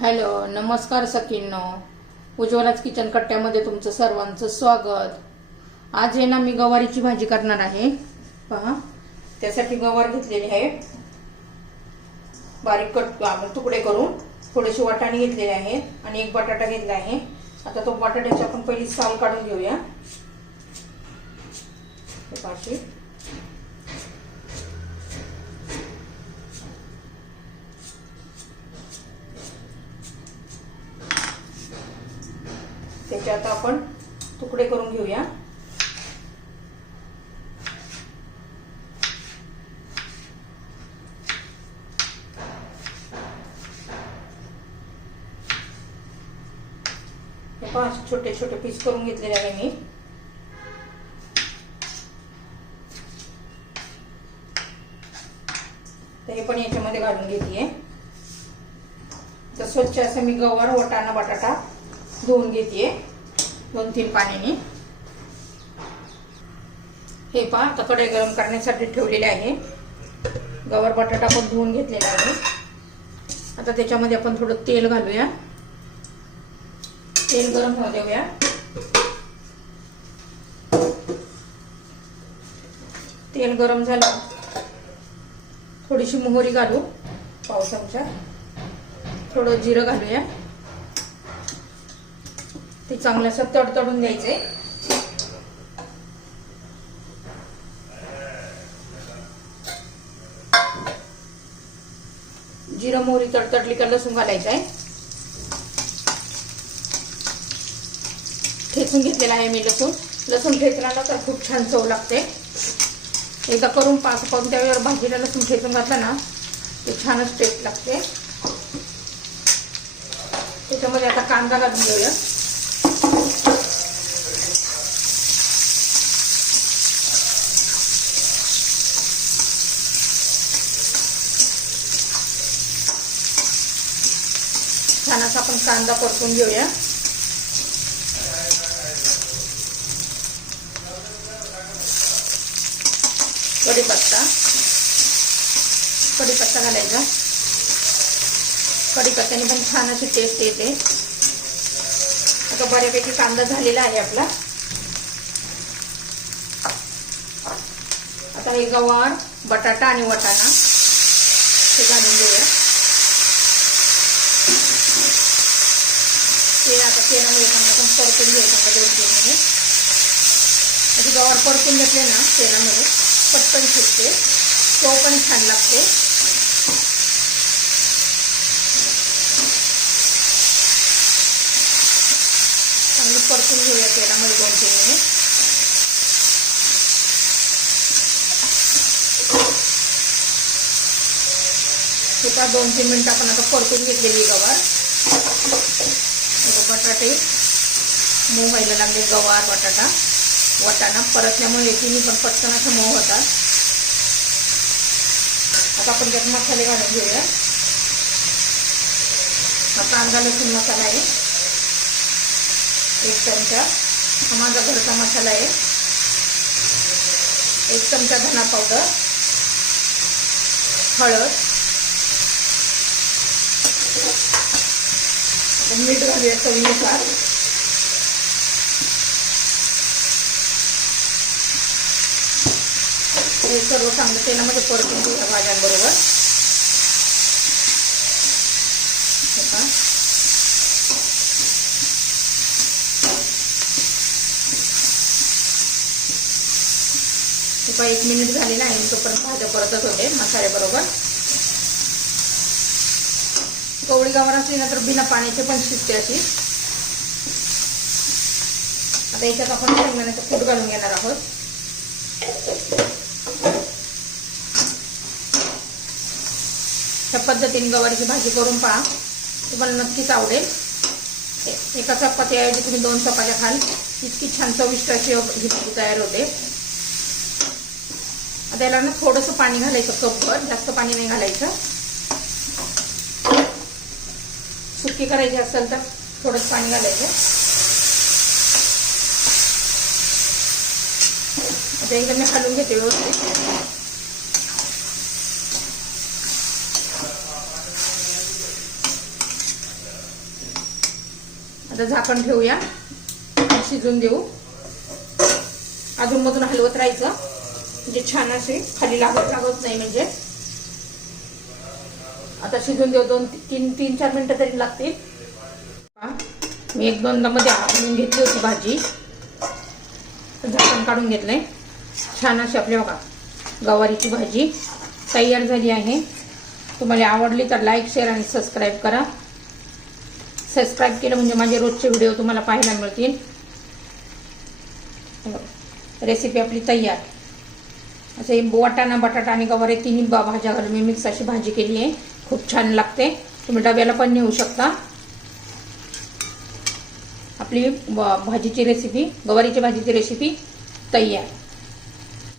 Hello नमस्कार सखींनो. उज्ज्वलाच kitchen कट्ट्यामध्ये तुमचं सर्वांचं स्वागत. आज आहे ना मी गवारीची भाजी करणार आहे. पहा त्यासाठी गवार घेतलेली आहे. बारीक कट आपण तुकडे करून थोडेसे वाटाणे घेतलेले आहेत आणि एक बटाटा घेतला आहे. आता तो बटाट्याची आपण पहिली साल काढून घेऊया. पाशी त्याचे आता आपण तुकडे करून घेऊया. पाच छोटे छोटे पीस करून घेतलेले आहे मी. तर हे पण याच्यामध्ये घालून घेते. तर स्वच्छ असं मी गवार वटाणा बटाटा धुवून घेते दोन तीन पाण्याने. हे पहा आता कढई गरम करण्यासाठी ठेवलेले आहे. गवर बटाटा पण धुवून घेतलेला आहे. आता त्याच्यामध्ये आपण थोडं तेल घालूया. तेल गरम होऊ देऊया. तेल गरम झालं. थोडीशी मोहरी घालू पाव चमचा. थोडं जिरं घालूया. ते चांगलं असं तडतडून द्यायचंय जिरं मोहरी तडतडली का लसूण घालायचं आहे. ठेचून घेतलेला आहे मी लसूण. लसूण ठेचल्याला तर खूप छान चव लागते. एकदा करून पाच करून त्यावेळेवर भाजीला लसूण ठेचून घातला ना ते छानच टेस्ट लागते. त्याच्यामध्ये आता कांदा घालून घेऊया. छान असा आपण कांदा परतून घेऊया. कढीपत्ता. कढीपत्ता घालायचा. कढीपत्त्याने पण छान अशी टेस्ट येते. आता बऱ्यापैकी कांदा झालेला आहे आपला. आता हे गवार बटाटा आणि वटाणा हे घालून घेऊया. ते आता तेलामध्ये चांगलं पण परतून घ्यायचं आता दोन तीन मिनिट म्हणजे गवार परतून घेतले ना तेलामध्ये पटकन शिजते चव पण छान लागते. चांगलं परतून घेऊया तेलामध्ये दोन तीन मिनिट दोन तीन मिनिटं आपण आता परतून घेतलेली गवार. बटाटे. मऊ व्हायला लागले गवार बटाटा. वाटाणा परतल्यामुळे तिन्ही पण पटकन असं मऊ होतात. आता आपण त्यात मसाले घालून घेऊया. हा कांदा लसूण मसाला आहे. एक चमचा. हा माझा घरचा मसाला आहे. एक चमचा धना पावडर. हळद. मीठ घालूया चवीनुसार. हे सर्व चांगलं तेलामध्ये परतून घेऊया भाज्यांबरोबर. का एक मिनिट झालेला आहे तोपर्यंत भाज्या परतच होते मसाल्याबरोबर. कवळी गावर असली ना तर बिना पाण्याचे पण शिजते अशी. आता याच्यात आपण शेंगदाण्याचं कूट घालून घेणार आहोत. ह्या पद्धतीने गवारीची भाजी करून पहा. तुम्हाला नक्कीच आवडेल. एका चपातीऐवजी तुम्ही दोन चपात्या खाल. इतकी छान चविष्ट अशी ही तयार होते. आता याला ना थोडंसं पाणी घालायचं कपभर जास्त पाणी नाही घालायचं. सुकी करायची असेल तर थोडंच पाणी घालायचं. आता एकदा मी हलवून घेते व्यवस्थित. आता झाकण ठेवूया. शिजून देऊ. अजून मधून हलवत राहायचं. म्हणजे छान असे खाली लागत लागत नाही म्हणजे. आता शिजून देऊ दोन तीन तीन चार मिनिटं तरी लागतील. मी एक दोनदा मध्ये आणून घेतली होती भाजी. झाकण काढून घेतलंय. छान अशी आपल्या बघा गवारीची भाजी तयार झाली आहे. तुम्हाला आवडली तर लाईक शेअर आणि सबस्क्राईब करा. सबस्क्राईब केलं म्हणजे माझे रोजचे व्हिडिओ तुम्हाला पाहायला मिळतील. रेसिपी आपली तयार. असे वाटाणा बटाटा आणि गवारे तिन्ही बा भाज्या घालून मी मिक्स अशी भाजी केली आहे. खूप छान लागते. तुम्ही डब्याला पण नेऊ शकता. आपली ब- भाजीची रेसिपी गवारीची भाजीची रेसिपी तयार.